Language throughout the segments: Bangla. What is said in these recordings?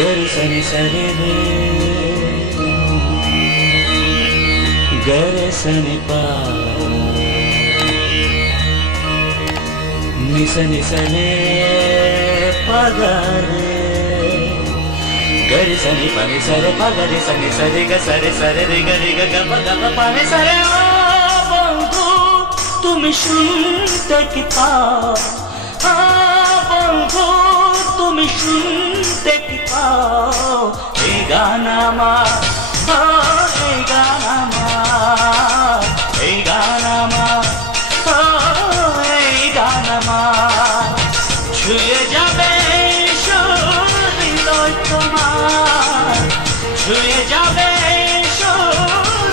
गरि सनि सरि रे गरे सनि पा निस निस ने पा गा रे गरि सनि पा नि सा रे पा गरि सनि सा रे ग सा रे रे ग रे ग ग पा ग पा नि सा रे ओ बंधु তুমি শুনতে কি পাও বন্ধু তুমি শুনতে কি পাও এই গান আমার এই গান আমার এই গান আমার এই গান আমার ছুঁয়ে যাবে হৃদয় তোমার ছুঁয়ে যাবে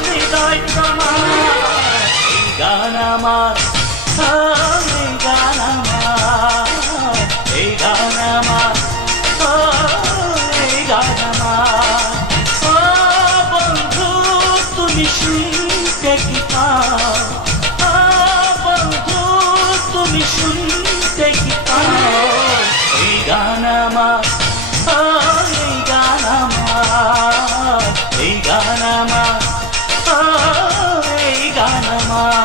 হৃদয় তোমার এই গান আমার এই গান আমার এই গান আমার এই গান আমার ও বন্ধু তুমি শুনতে কি পাও বন্ধু তুমি শুনতে কি পাও এই গান আমার এই গান আমার এই গান আমার এই গান আমার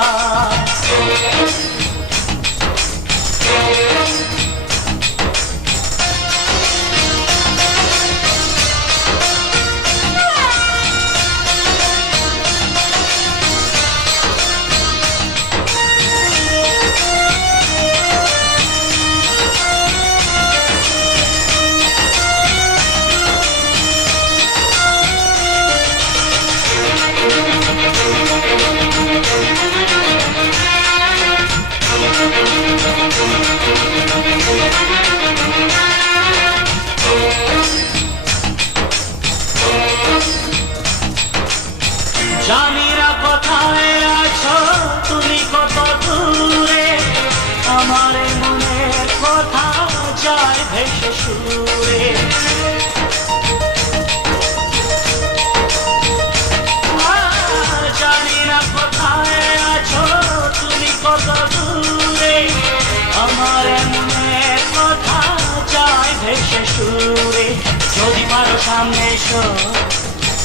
জানি না কোথায় আছো তুমি কত দূরে আমার মনের কথা যায় ভেসে সুরে জানি না কোথায় আছো তুমি কত দূরে আমার মনের কথা যায় ভেসে সুরে যদি পারো সামনে এসো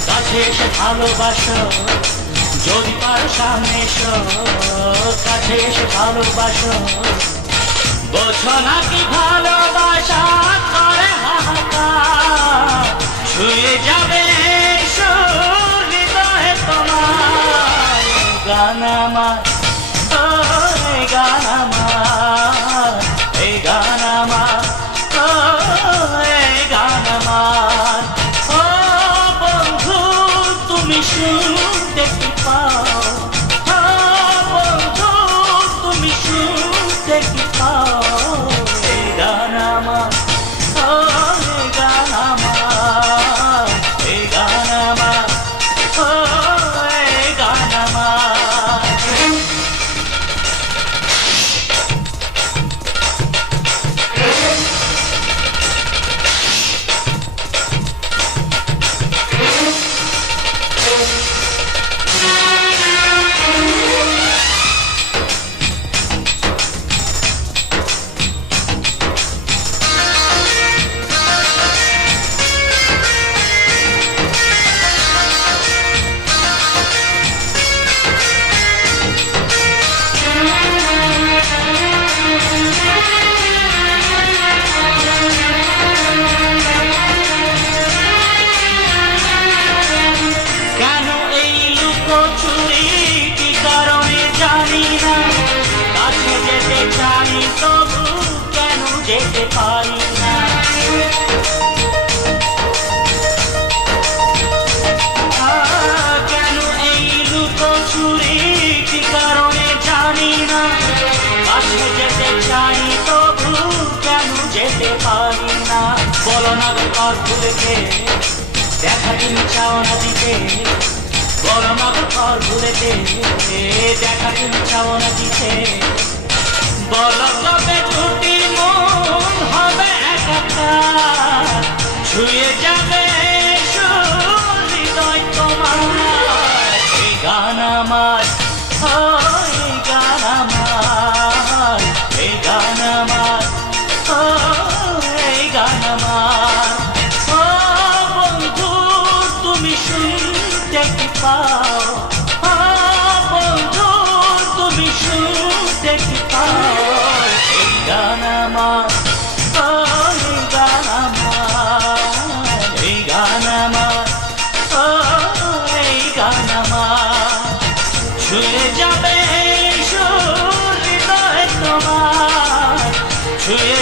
কাছে এসে ভালোবাসো যদি পারো সামনে এসো কাছে এসে ভালোবাসো বোঝো নাকি ভালোবাসা করে হাহাকার ছুঁয়ে যাবে হৃদয়ে তোমার গান আমার এই গান আমার এই গান আমার এই গান আমার তুমি শুনতে কি পাও বন্ধু তুমি শুনতে কি পাও এই গান আমার এই গান আমার এই গান আমার এই গান আমার যেতে পারি না কেন এই লুকোচুরি কি কারণে জানি না কাছে যেতে চাই তবু কেন যেতে পারি না বলো না ঘর ভুলেতে দেখা তুমি চাও না দিতে বলো না ঘর ভুলেতে দেখা তুমি চাও না দিতে বলো কবে ছুটির মন হবে একা ছুঁয়ে যাবে হৃদয় তোমার এই গান আমার এই গান আমার এই গান আমার এই গান আমার আমার, ও এই গান আমার, এই গান আমার, ও এই গান আমার। ছুঁয়ে যাবে এই সুর হৃদয় তোমার, ছুঁয়ে